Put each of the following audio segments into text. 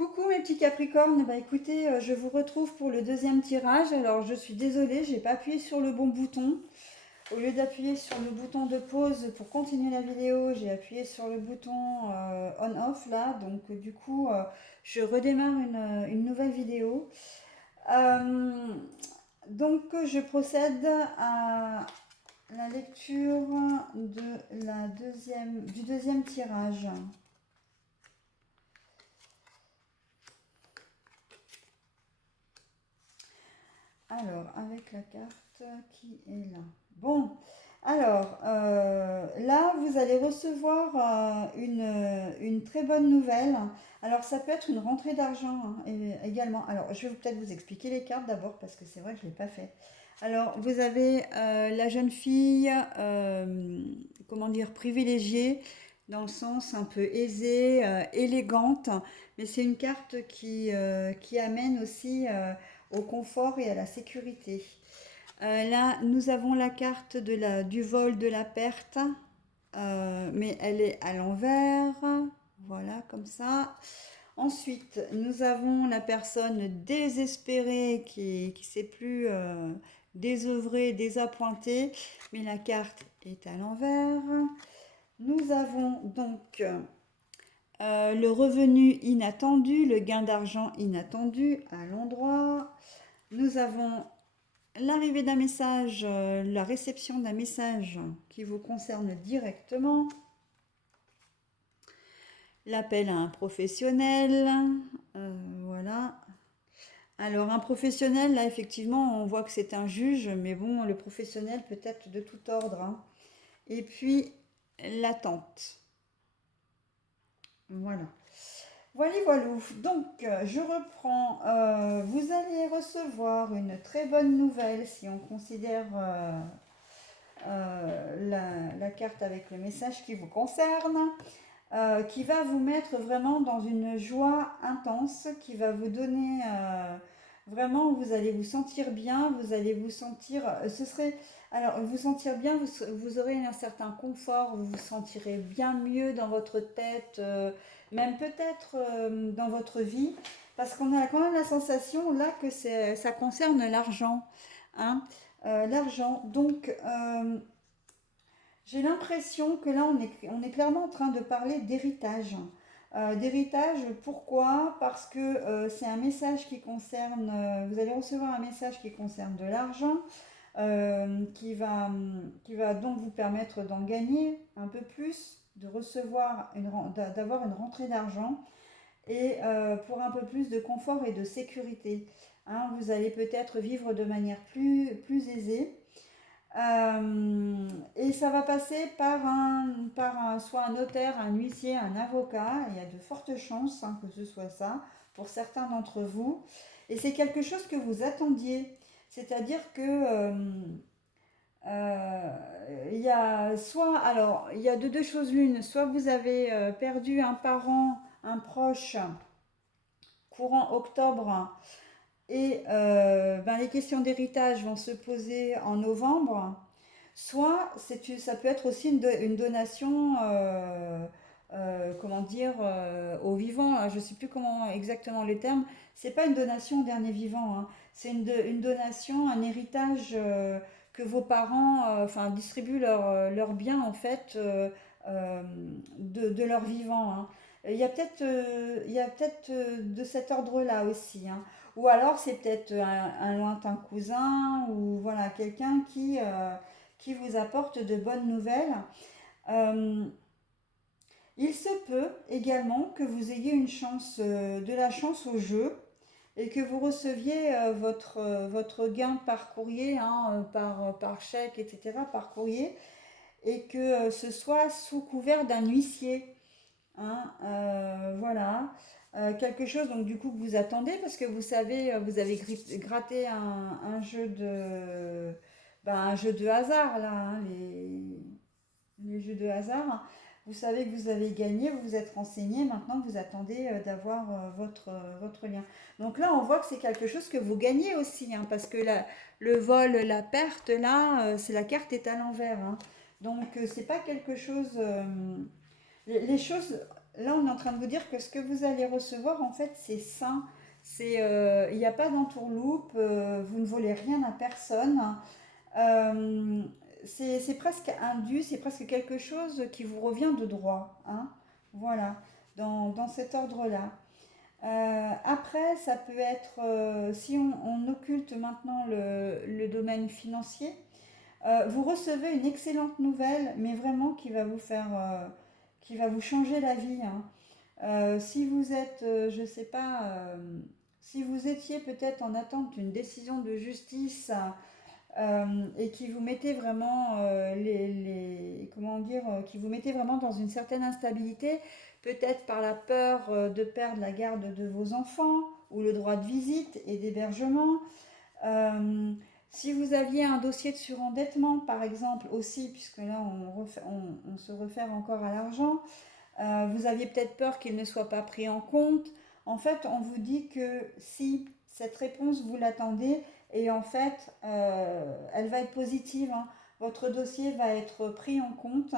Coucou mes petits Capricornes, bah écoutez, je vous retrouve pour le deuxième tirage. Alors je suis désolée, j'ai pas appuyé sur le bon bouton. Au lieu d'appuyer sur le bouton de pause pour continuer la vidéo, j'ai appuyé sur le bouton on-off là. Donc du coup, je redémarre une nouvelle vidéo. Euh, je procède à la lecture du deuxième tirage. Alors, avec la carte qui est là. Bon, alors, là, vous allez recevoir une très bonne nouvelle. Alors, ça peut être une rentrée d'argent hein, également. Alors, je vais peut-être vous expliquer les cartes d'abord parce que c'est vrai que je ne l'ai pas fait. Alors, vous avez la jeune fille, comment dire, privilégiée, dans le sens un peu aisée, élégante, mais c'est une carte qui amène aussi au confort et à la sécurité. Là, nous avons la carte du vol de la perte, mais elle est à l'envers. Voilà, comme ça. Ensuite, nous avons la personne désespérée qui ne sait plus désœuvrer, désappointer, mais la carte est à l'envers. Nous avons donc le revenu inattendu, le gain d'argent inattendu à l'endroit. Nous avons l'arrivée d'un message, la réception d'un message qui vous concerne directement, l'appel à un professionnel, voilà. Alors un professionnel, là effectivement, on voit que c'est un juge, mais bon, le professionnel peut être de tout ordre, hein. Et puis l'attente, voilà. Voilà, voilà. Donc, je reprends. Vous allez recevoir une très bonne nouvelle si on considère la carte avec le message qui vous concerne, qui va vous mettre vraiment dans une joie intense, qui va vous donner vraiment, vous allez vous sentir bien, vous allez vous sentir, alors vous sentir bien, vous aurez un certain confort, vous vous sentirez bien mieux dans votre tête, même peut-être dans votre vie, parce qu'on a quand même la sensation là que ça concerne l'argent, hein. L'argent. Donc, j'ai l'impression que là, on est clairement en train de parler d'héritage. D'héritage, pourquoi? Parce que c'est un message qui concerne, vous allez recevoir un message qui concerne de l'argent, qui va donc vous permettre d'en gagner un peu plus, de recevoir, d'avoir une rentrée d'argent et pour un peu plus de confort et de sécurité. Hein, vous allez peut-être vivre de manière plus aisée. Et ça va passer soit un notaire, un huissier, un avocat. Il y a de fortes chances hein, que ce soit ça pour certains d'entre vous. Et c'est quelque chose que vous attendiez. C'est-à-dire que il y a il y a de deux choses l'une. Soit vous avez perdu un parent, un proche, courant octobre, et les questions d'héritage vont se poser en novembre. Soit ça peut être aussi une donation, comment dire, au vivant. Je ne sais plus comment exactement le terme. C'est pas une donation au dernier vivant, hein. C'est une donation, un héritage que vos parents, distribuent leurs biens en fait de leur vivant, hein. Il y a peut-être de cet ordre-là aussi, hein. Ou alors c'est peut-être un lointain cousin ou voilà quelqu'un qui vous apporte de bonnes nouvelles. Euh, il se peut également que vous ayez de la chance au jeu et que vous receviez votre gain par courrier, hein, par chèque, etc., par courrier, et que ce soit sous couvert d'un huissier, hein, voilà. Quelque chose donc du coup que vous attendez parce que vous savez, vous avez gratté un jeu un jeu de hasard là, hein, les jeux de hasard. Vous savez que vous avez gagné, vous vous êtes renseigné, maintenant vous attendez d'avoir votre lien. Donc là, on voit que c'est quelque chose que vous gagnez aussi, hein, parce que le vol, la perte, là, c'est la carte est à l'envers, hein. Donc c'est pas quelque chose. Les choses là, on est en train de vous dire que ce que vous allez recevoir, en fait, c'est sain. Il n'y a pas d'entourloupe, vous ne volez rien à personne. Euh, c'est presque un dû, c'est presque quelque chose qui vous revient de droit, hein. Voilà, dans cet ordre-là. Après, ça peut être, si on occulte maintenant le domaine financier, vous recevez une excellente nouvelle, mais vraiment qui va vous faire, qui va vous changer la vie, hein. Si vous êtes, je sais pas, si vous étiez peut-être en attente d'une décision de justice et qui vous mettait vraiment comment dire, qui vous mettait vraiment dans une certaine instabilité, peut-être par la peur de perdre la garde de vos enfants ou le droit de visite et d'hébergement. Euh, si vous aviez un dossier de surendettement, par exemple, aussi, puisque là on se réfère encore à l'argent, vous aviez peut-être peur qu'il ne soit pas pris en compte. En fait, on vous dit que si cette réponse vous l'attendez, et en fait, elle va être positive, hein. Votre dossier va être pris en compte.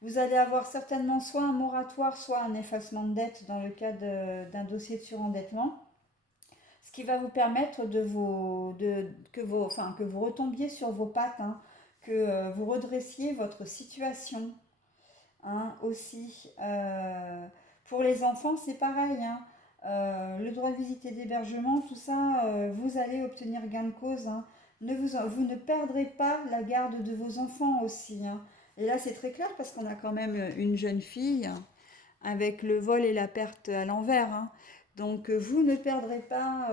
Vous allez avoir certainement soit un moratoire, soit un effacement de dette dans le cas d'un dossier de surendettement, ce qui va vous permettre que vous retombiez sur vos pattes, hein, que vous redressiez votre situation, hein, aussi. Pour les enfants, c'est pareil, hein. Le droit de visite et d'hébergement, tout ça, vous allez obtenir gain de cause, hein. Vous ne perdrez pas la garde de vos enfants aussi, hein. Et là, c'est très clair parce qu'on a quand même une jeune fille avec le vol et la perte à l'envers, hein. Donc, vous ne perdrez pas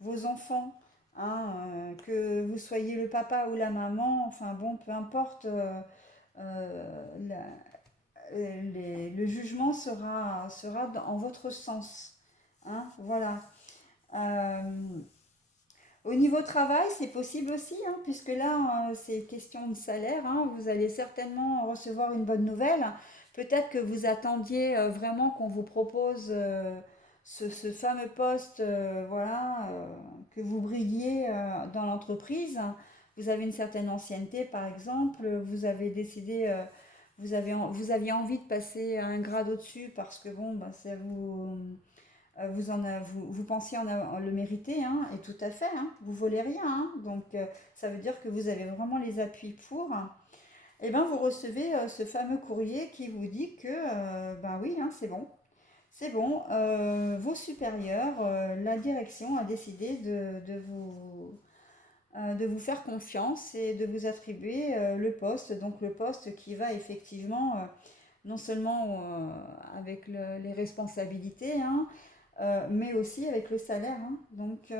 vos enfants, hein, que vous soyez le papa ou la maman, enfin bon, peu importe. Le jugement sera en votre sens, hein, voilà. Euh, Au niveau travail, c'est possible aussi, hein, puisque là, c'est question de salaire, hein. Vous allez certainement recevoir une bonne nouvelle. Peut-être que vous attendiez vraiment qu'on vous propose ce fameux poste, voilà, que vous brilliez dans l'entreprise. Vous avez une certaine ancienneté, par exemple. Vous avez décidé, vous aviez envie de passer à un grade au-dessus parce que bon, bah, ça vous pensiez le mériter, hein, et tout à fait, hein, vous volez rien, hein. Donc ça veut dire que vous avez vraiment les appuis pour. Et ben vous recevez ce fameux courrier qui vous dit que ben oui, hein, c'est bon, vos supérieurs, la direction a décidé de vous faire confiance et de vous attribuer le poste, donc le poste qui va effectivement non seulement avec les responsabilités, hein, mais aussi avec le salaire, hein. Donc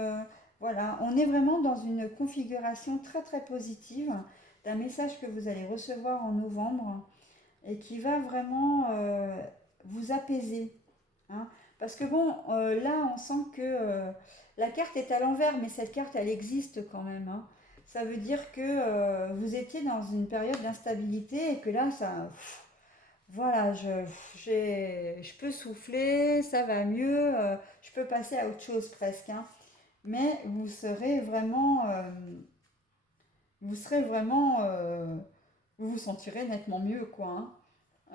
voilà, on est vraiment dans une configuration très très positive d'un message que vous allez recevoir en novembre et qui va vraiment vous apaiser, hein. Parce que bon, là on sent que la carte est à l'envers, mais cette carte elle existe quand même, hein. Ça veut dire que vous étiez dans une période d'instabilité et que là ça, voilà, je peux souffler, ça va mieux, je peux passer à autre chose presque, hein. Mais vous serez vraiment, vous vous sentirez nettement mieux, quoi,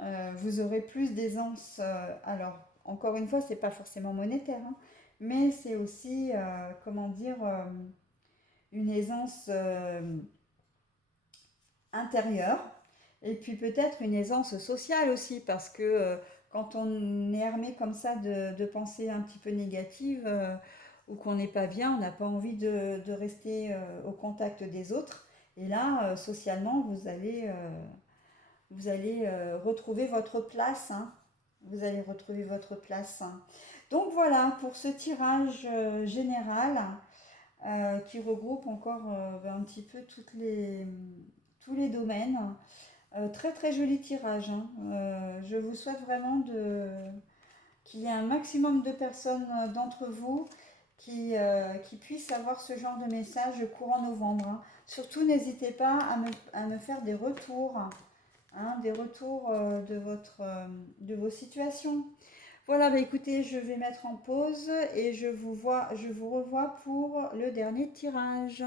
hein. Vous aurez plus d'aisance. Alors, encore une fois, c'est pas forcément monétaire, hein, mais c'est aussi, comment dire, une aisance intérieure. Et puis peut-être une aisance sociale aussi, parce que quand on est armé comme ça de pensées un petit peu négatives ou qu'on n'est pas bien, on n'a pas envie de rester au contact des autres. Et là, socialement, vous allez retrouver votre place, hein. Vous allez retrouver votre place, hein. Donc voilà pour ce tirage général qui regroupe encore un petit peu tous les domaines. Très très joli tirage, hein. Je vous souhaite vraiment qu'il y ait un maximum de personnes d'entre vous qui puissent avoir ce genre de message courant novembre, hein. Surtout, n'hésitez pas à me faire des retours, hein, des retours de vos situations. Voilà, bah écoutez, je vais mettre en pause et je vous revois pour le dernier tirage.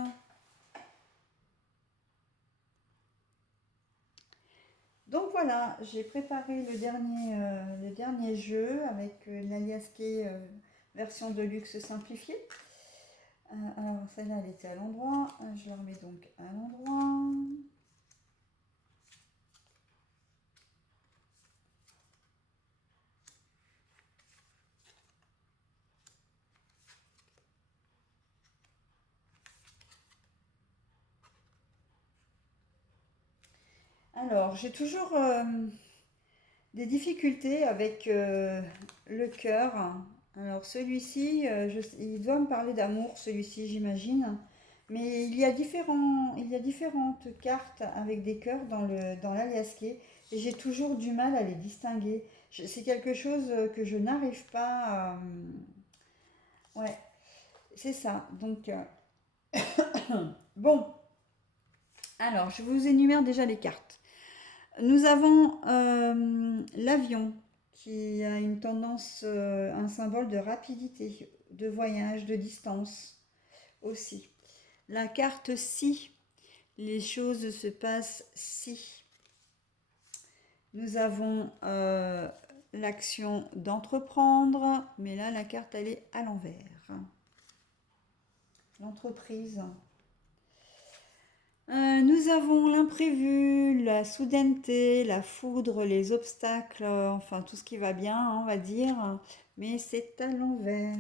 Donc voilà, j'ai préparé le dernier jeu avec l'alias key version de luxe simplifiée. Alors celle-là, elle était à l'endroit. Je la remets donc à l'endroit. Alors, j'ai toujours des difficultés avec le cœur. Alors celui-ci, il doit me parler d'amour, celui-ci j'imagine. Mais il y a différentes cartes avec des cœurs dans l'alias key et j'ai toujours du mal à les distinguer. C'est quelque chose que je n'arrive pas à... Ouais, c'est ça. Donc, bon, alors je vous énumère déjà les cartes. Nous avons l'avion qui a une tendance, un symbole de rapidité, de voyage, de distance aussi. La carte si, les choses se passent si. Nous avons l'action d'entreprendre, mais là la carte elle est à l'envers. L'entreprise. Nous avons l'imprévu, la soudaineté, la foudre, les obstacles, enfin tout ce qui va bien, hein, on va dire, mais c'est à l'envers.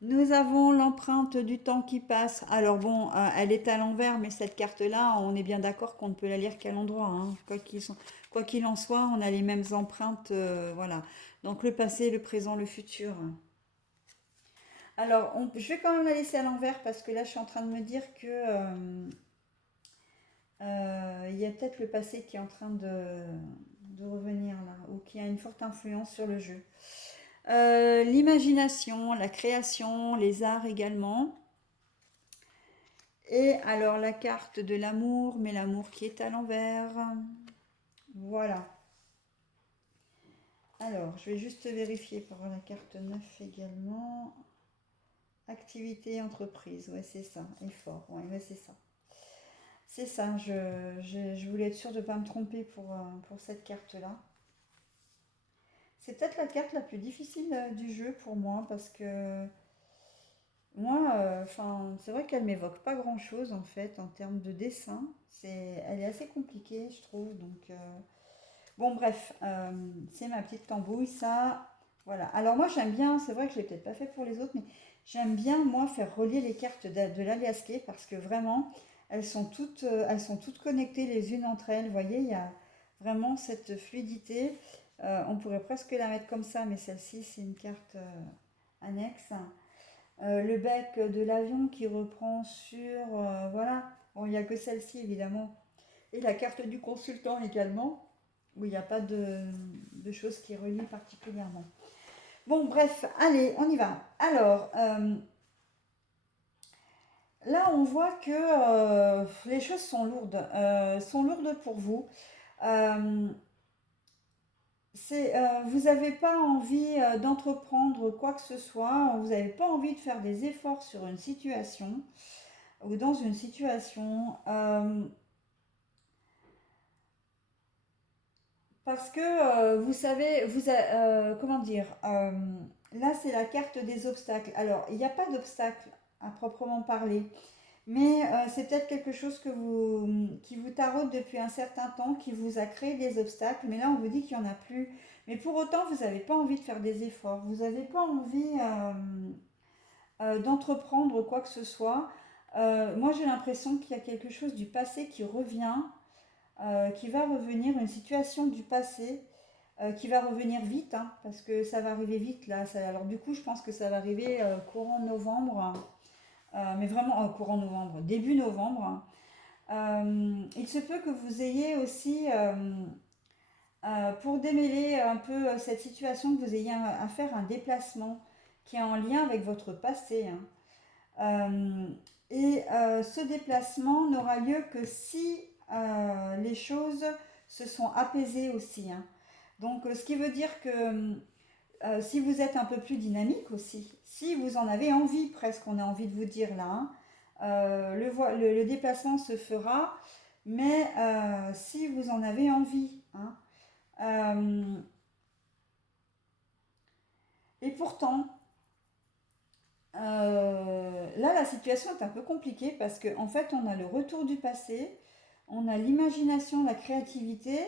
Nous avons l'empreinte du temps qui passe. Alors bon, elle est à l'envers, mais cette carte-là, on est bien d'accord qu'on ne peut la lire qu'à l'endroit, hein. Quoi qu'il en soit, on a les mêmes empreintes, voilà. Donc le passé, le présent, le futur. Alors, je vais quand même la laisser à l'envers parce que là, je suis en train de me dire que il y a peut-être le passé qui est en train de revenir là, ou qui a une forte influence sur le jeu. L'imagination, la création, les arts également. Et alors la carte de l'amour, mais l'amour qui est à l'envers. Voilà. Alors, je vais juste vérifier par la carte 9 également. Activité, entreprise, ouais c'est ça. Effort, ouais c'est ça. C'est ça, je voulais être sûre de ne pas me tromper pour cette carte-là. C'est peut-être la carte la plus difficile du jeu pour moi parce que moi, c'est vrai qu'elle m'évoque pas grand-chose en fait en termes de dessin. Elle est assez compliquée, je trouve. Donc, bon, bref, c'est ma petite tambouille, ça. Voilà. Alors moi, j'aime bien, c'est vrai que je l'ai peut-être pas fait pour les autres, mais j'aime bien, moi, faire relier les cartes de l'alias key parce que vraiment, elles sont toutes connectées les unes entre elles. Vous voyez, il y a vraiment cette fluidité. On pourrait presque la mettre comme ça, mais celle-ci, c'est une carte annexe. Le bec de l'avion qui reprend sur... voilà. Bon, il n'y a que celle-ci, évidemment. Et la carte du consultant également, où il n'y a pas de choses qui relient particulièrement. Bon, bref, allez, on y va. Alors, là, on voit que les choses sont lourdes pour vous. Euh, vous n'avez pas envie d'entreprendre quoi que ce soit, vous n'avez pas envie de faire des efforts sur une situation ou dans une situation. Parce que vous savez, comment dire, là c'est la carte des obstacles. Alors, il n'y a pas d'obstacle à proprement parler, mais c'est peut-être quelque chose qui vous taraude depuis un certain temps, qui vous a créé des obstacles, mais là on vous dit qu'il n'y en a plus. Mais pour autant, vous n'avez pas envie de faire des efforts, vous n'avez pas envie d'entreprendre quoi que ce soit. Moi j'ai l'impression qu'il y a quelque chose du passé qui va revenir, une situation du passé qui va revenir vite, hein, parce que ça va arriver vite là. Alors du coup, je pense que ça va arriver courant novembre, mais vraiment courant novembre, début novembre. Il se peut que vous ayez aussi, pour démêler un peu cette situation, que vous ayez à faire un déplacement qui est en lien avec votre passé, hein. Ce déplacement n'aura lieu que si les choses se sont apaisées aussi, hein. Donc, ce qui veut dire que si vous êtes un peu plus dynamique aussi, si vous en avez envie, presque on a envie de vous dire là, hein, le déplacement se fera mais si vous en avez envie, hein. Euh, et pourtant, là, la situation est un peu compliquée parce qu'en fait, on a le retour du passé, on a l'imagination, la créativité,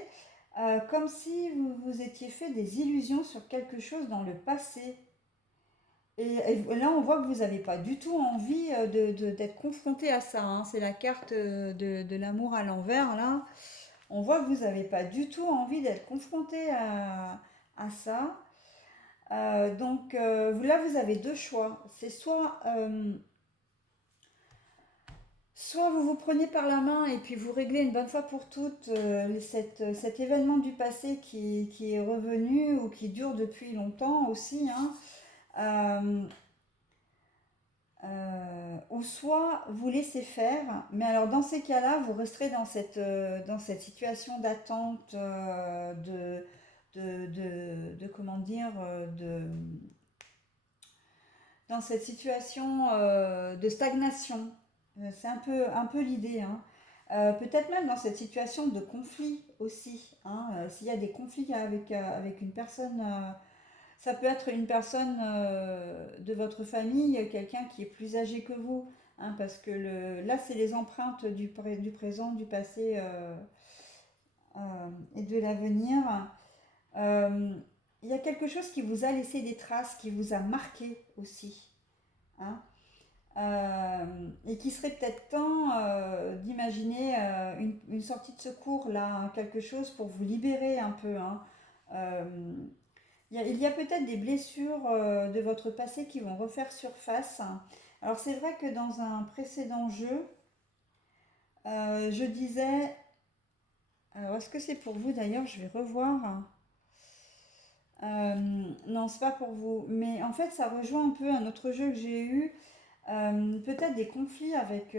comme si vous vous étiez fait des illusions sur quelque chose dans le passé. Et là, on voit que vous n'avez pas du tout envie d'être confronté à ça, hein. C'est la carte de l'amour à l'envers, là. On voit que vous n'avez pas du tout envie d'être confronté à ça. Là, vous avez deux choix. C'est soit vous vous prenez par la main et puis vous réglez une bonne fois pour toutes cet événement du passé qui est revenu ou qui dure depuis longtemps aussi, hein. Euh, ou soit vous laissez faire, mais alors dans ces cas-là, vous resterez dans cette situation d'attente, comment dire, dans cette situation de stagnation. C'est un peu l'idée, hein. Peut-être même dans cette situation de conflit aussi, hein. S'il y a des conflits avec une personne, ça peut être une personne de votre famille, quelqu'un qui est plus âgé que vous, hein, parce que là, c'est les empreintes du présent, du passé et de l'avenir. Euh, il y a quelque chose qui vous a laissé des traces, qui vous a marqué aussi, hein. Et qui serait peut-être temps d'imaginer une sortie de secours, là, hein, quelque chose pour vous libérer un peu, hein. Euh, il y a peut-être des blessures de votre passé qui vont refaire surface. Alors c'est vrai que dans un précédent jeu, je disais, alors est-ce que c'est pour vous d'ailleurs? Je vais revoir. Non, c'est pas pour vous, mais en fait ça rejoint un peu un autre jeu que j'ai eu. Peut-être des conflits avec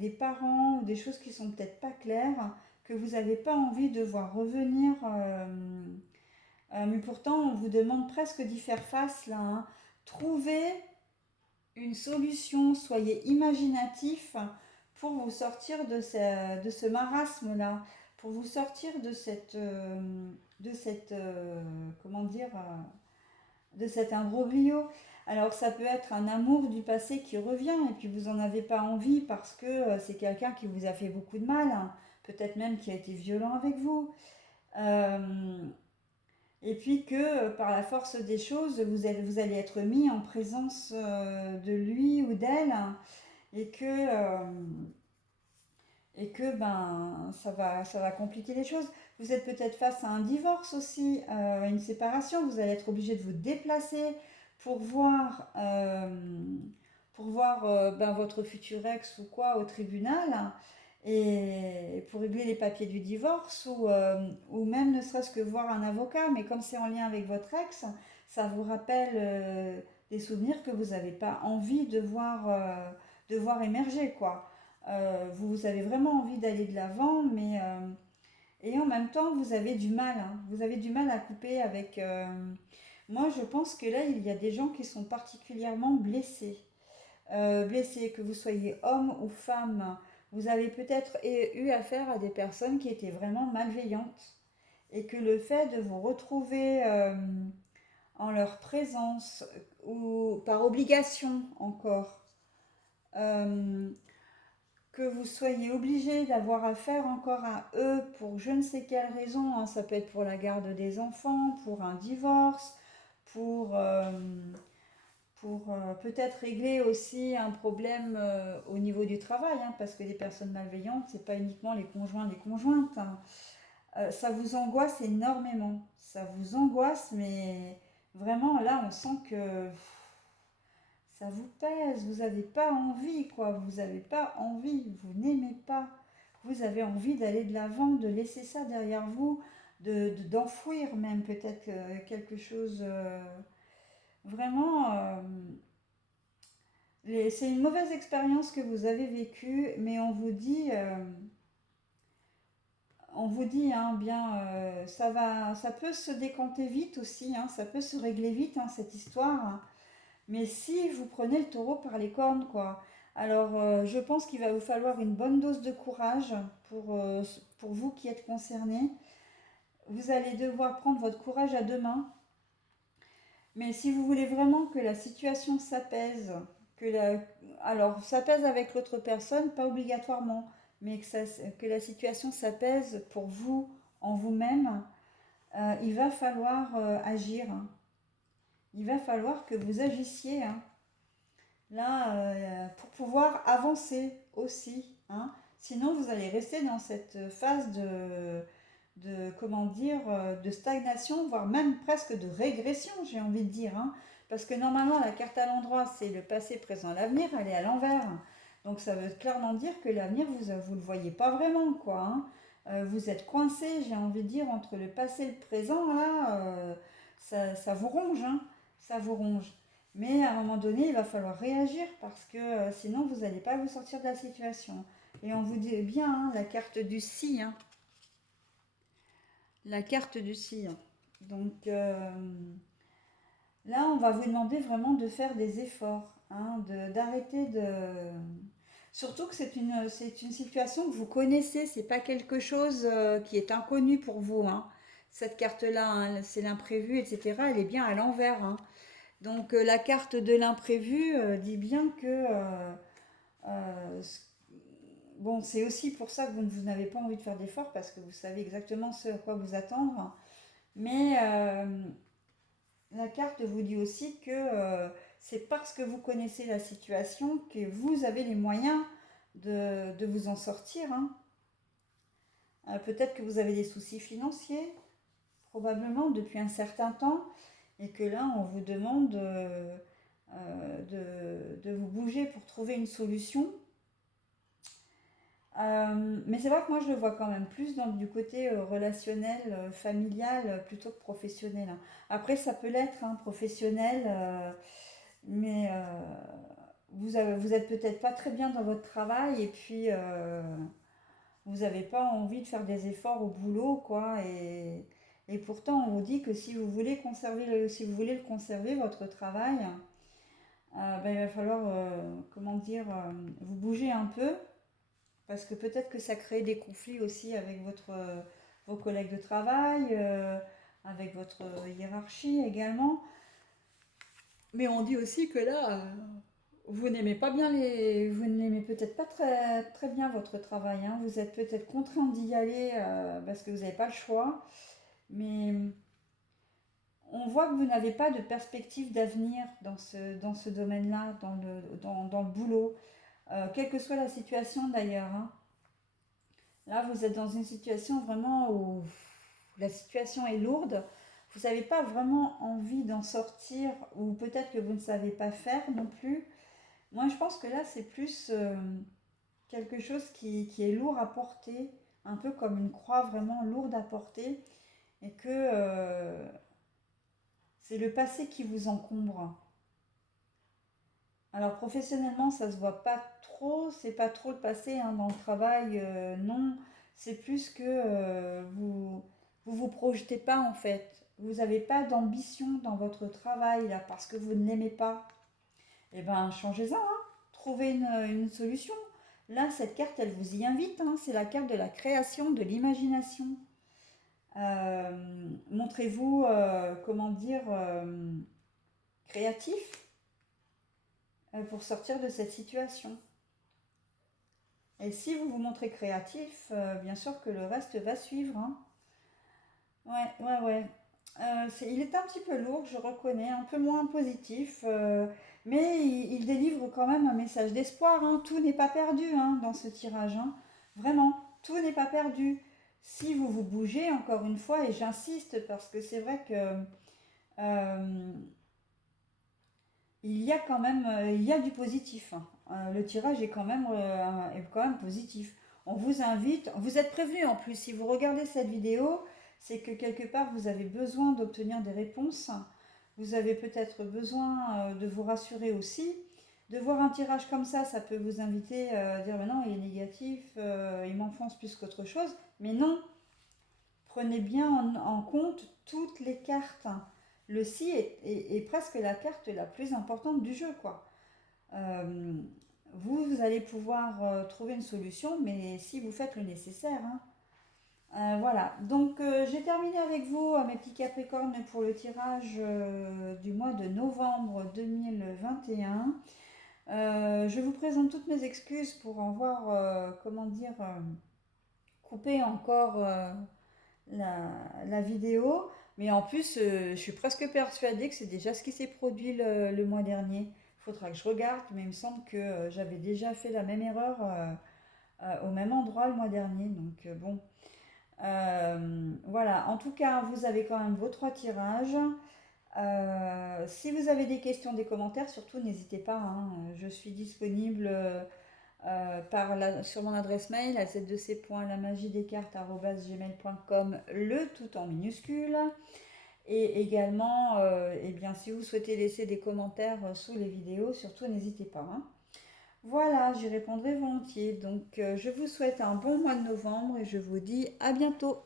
des parents ou des choses qui sont peut-être pas claires, que vous n'avez pas envie de voir revenir. Mais pourtant, on vous demande presque d'y faire face là, hein. Trouvez une solution, soyez imaginatif pour vous sortir de ce marasme-là, pour vous sortir comment dire, de cet imbroglio. Alors ça peut être un amour du passé qui revient et puis vous n'en avez pas envie parce que c'est quelqu'un qui vous a fait beaucoup de mal, hein, peut-être même qui a été violent avec vous. Euh, et puis que par la force des choses, vous allez être mis en présence de lui ou d'elle, hein, et que ben, ça va compliquer les choses. Vous êtes peut-être face à un divorce aussi, une séparation, vous allez être obligé de vous déplacer pour voir, ben, votre futur ex ou quoi au tribunal, et pour régler les papiers du divorce ou même ne serait-ce que voir un avocat, mais comme c'est en lien avec votre ex, ça vous rappelle des souvenirs que vous n'avez pas envie de voir émerger, quoi. Vous avez vraiment envie d'aller de l'avant, mais et en même temps, vous avez du mal, hein. Vous avez du mal à couper avec. Moi, je pense que là, il y a des gens qui sont particulièrement blessés. Blessés, que vous soyez homme ou femme. Vous avez peut-être eu affaire à des personnes qui étaient vraiment malveillantes. Et que le fait de vous retrouver en leur présence, ou par obligation encore, euh, que vous soyez obligé d'avoir affaire encore à eux pour je ne sais quelle raison, hein, ça peut être pour la garde des enfants, pour un divorce, pour, euh, pour peut-être régler aussi un problème au niveau du travail, hein, parce que les personnes malveillantes, c'est pas uniquement les conjoints, les conjointes, hein. Ça vous angoisse énormément, ça vous angoisse, mais vraiment là, on sent que ça vous pèse, vous n'avez pas envie, quoi, vous n'avez pas envie, vous n'aimez pas, vous avez envie d'aller de l'avant, de laisser ça derrière vous, d'enfouir même peut-être quelque chose. Vraiment, c'est une mauvaise expérience que vous avez vécue, mais on vous dit, hein, bien, ça peut se décanter vite aussi, hein, ça peut se régler vite, hein, cette histoire, hein. Mais si vous prenez le taureau par les cornes, quoi, Alors, je pense qu'il va vous falloir une bonne dose de courage pour vous qui êtes concernés. Vous allez devoir prendre votre courage à deux mains. Mais si vous voulez vraiment que la situation s'apaise, que la... alors s'apaise avec l'autre personne, pas obligatoirement, mais que la situation s'apaise pour vous, en vous-même, il va falloir agir, hein. Il va falloir que vous agissiez, hein. Là, pour pouvoir avancer aussi, hein. Sinon, vous allez rester dans cette phase comment dire, de stagnation, voire même presque de régression, j'ai envie de dire, hein. Parce que normalement, la carte à l'endroit, c'est le passé, présent, l'avenir, elle est à l'envers. Donc ça veut clairement dire que l'avenir, vous le voyez pas vraiment, quoi, hein. Vous êtes coincé, j'ai envie de dire, entre le passé et le présent, là, ça vous ronge, hein. Ça vous ronge. Mais à un moment donné, il va falloir réagir parce que sinon, vous n'allez pas vous sortir de la situation. Et on vous dit bien, hein, la carte du si, hein. La carte du si, hein. Donc là, on va vous demander vraiment de faire des efforts, hein, d'arrêter de... Surtout que c'est une situation que vous connaissez, c'est pas quelque chose qui est inconnu pour vous, hein. Cette carte-là, hein, c'est l'imprévu, etc. Elle est bien à l'envers, hein. Donc la carte de l'imprévu dit bien que euh, bon, c'est aussi pour ça que vous n'avez pas envie de faire d'efforts parce que vous savez exactement ce à quoi vous attendre. Mais la carte vous dit aussi que c'est parce que vous connaissez la situation que vous avez les moyens de vous en sortir, hein. Peut-être que vous avez des soucis financiers, probablement depuis un certain temps, et que là, on vous demande de vous bouger pour trouver une solution. Mais c'est vrai que moi, je le vois quand même plus du côté relationnel, familial, plutôt que professionnel, hein. Après, ça peut l'être, hein, professionnel, mais vous êtes peut-être pas très bien dans votre travail et puis vous n'avez pas envie de faire des efforts au boulot, quoi. Et pourtant, on vous dit que si vous voulez si vous voulez le conserver, votre travail, ben, il va falloir, comment dire, vous bouger un peu, parce que peut-être que ça crée des conflits aussi avec vos collègues de travail, avec votre hiérarchie également. Mais on dit aussi que là, vous n'aimez pas bien vous n'aimez peut-être pas très, très bien votre travail, hein. Vous êtes peut-être contraint d'y aller parce que vous n'avez pas le choix. Mais on voit que vous n'avez pas de perspective d'avenir dans ce domaine-là, dans le boulot, quelle que soit la situation d'ailleurs, hein. Là, vous êtes dans une situation vraiment où la situation est lourde. Vous n'avez pas vraiment envie d'en sortir, ou peut-être que vous ne savez pas faire non plus. Moi, je pense que là, c'est plus quelque chose qui est lourd à porter, un peu comme une croix vraiment lourde à porter, et que c'est le passé qui vous encombre. Alors professionnellement, ça se voit pas trop, c'est pas trop le passé, hein, dans le travail, non. C'est plus que vous projetez pas en fait. Vous n'avez pas d'ambition dans votre travail là parce que vous ne l'aimez pas. Eh ben changez-en, hein. Trouvez une solution. Là, cette carte, elle vous y invite, hein. C'est la carte de la création, de l'imagination. Montrez-vous, comment dire, créatif pour sortir de cette situation. Et si vous vous montrez créatif, bien sûr que le reste va suivre, hein. Ouais, ouais, ouais. Il est un petit peu lourd, je reconnais, un peu moins positif, mais il délivre quand même un message d'espoir, hein. Tout n'est pas perdu, hein, dans ce tirage, hein. Vraiment, tout n'est pas perdu. Si vous vous bougez, encore une fois, et j'insiste parce que c'est vrai que euh, il y a quand même il y a du positif, hein. Le tirage est quand même positif. On vous invite, vous êtes prévenu en plus, si vous regardez cette vidéo, c'est que quelque part vous avez besoin d'obtenir des réponses. Vous avez peut-être besoin de vous rassurer aussi. De voir un tirage comme ça peut vous inviter à dire mais non, il est négatif, il m'enfonce plus qu'autre chose. Mais non, prenez bien en compte toutes les cartes. Le si est presque la carte la plus importante du jeu, quoi. Euh, vous allez pouvoir trouver une solution, mais si vous faites le nécessaire, hein. Voilà, donc j'ai terminé avec vous, mes petits Capricornes, pour le tirage du mois de novembre 2021. Je vous présente toutes mes excuses pour avoir, comment dire, coupé encore la vidéo. Mais en plus, je suis presque persuadée que c'est déjà ce qui s'est produit le mois dernier. Il faudra que je regarde, mais il me semble que j'avais déjà fait la même erreur au même endroit le mois dernier. Donc bon, voilà. En tout cas, vous avez quand même vos 3 tirages. Si vous avez des questions, des commentaires, surtout n'hésitez pas, hein. Je suis disponible sur mon adresse mail à z2c.lamagidescartes@gmail.com, le tout en minuscule. Et également, eh bien, si vous souhaitez laisser des commentaires sous les vidéos, surtout n'hésitez pas, hein. Voilà, j'y répondrai volontiers. Donc, je vous souhaite un bon mois de novembre et je vous dis à bientôt.